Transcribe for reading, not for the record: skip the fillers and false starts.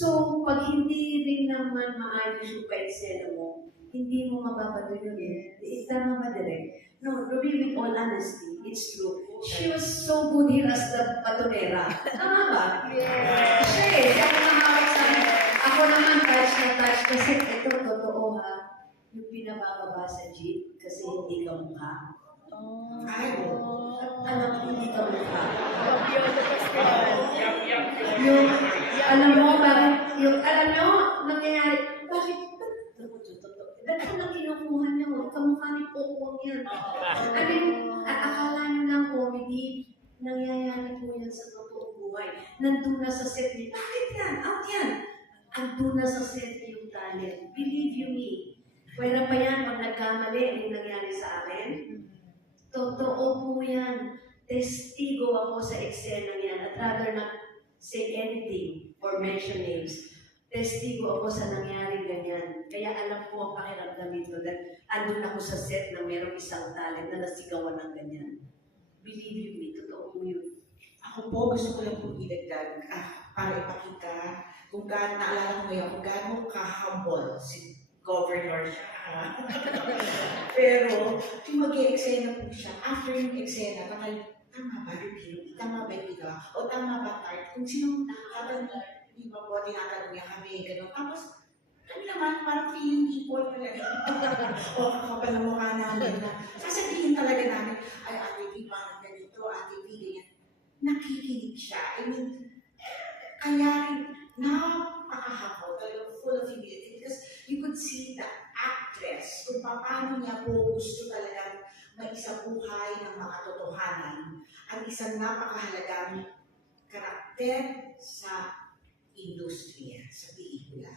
So, pag hindi rin naman maayos yung pa-eksena mo, hindi mo mababato yun eh. Tama ba, Direk? No, Ruby, with all honesty, it's true. She was so good here as the patonera. Tama ba? Yes. Siya eh, siya ang nakahawak sa akin. Ako naman, touch na touch, kasi ito, totoo ha, yung pinabababa sa jeep, kasi hindi ka mukha. Ay, Alam mo, hindi ka mukha. Fabiola Pascal. Yung, alam mo, bakit, alam nyo, nangyayari, bakit, ba't ko lang kinukuha niya, kamukha ni Pokwang yan. I mean, akala nyo lang comedy, nangyayari po yan sa totoong buhay. Nandun na sa set niya, bakit yan? Out yan! Andun na sa set niya yung talent. Believe you me. Pwera pa yan, pag nagkamali, yung nangyari sa akin. Totoo po yan. Testigo ako sa eksena niyan at rather not say anything or mention names. Testigo ako sa nangyaring ganyan. Kaya alam ko ang pakiramdam nito dahil andun ako sa set na mayroong isang talent na nasigawan ng ganyan. Believe you me, totoo po yun. Ako po, gusto ko lang po idagdag para ipakita kung gaano, naalala ko ngayon, kung gaano ka-humble si governor siya. Pero, yung mag-i-eksena po siya, after yung eksena, tama ba, Rubino? Tama ba ito? O tama ba, Tart? Kung sinong nakakatanong, di ba po, tinatanong niya kami, gano'n. Tapos, kami naman, parang feeling equal talaga. O, kakapal ang mukha namin na, sasabihin talaga namin, ay, Ate V, parang ganito, Ate V, ganyan. Nakikinig siya. I mean, kaya napakahakaw, talagang full of humility because you could see the actress kung paano niya po gusto talagang maisabuhay ng makatotohanan ang isang napakahalagang karakter sa industriya, sa pelikula.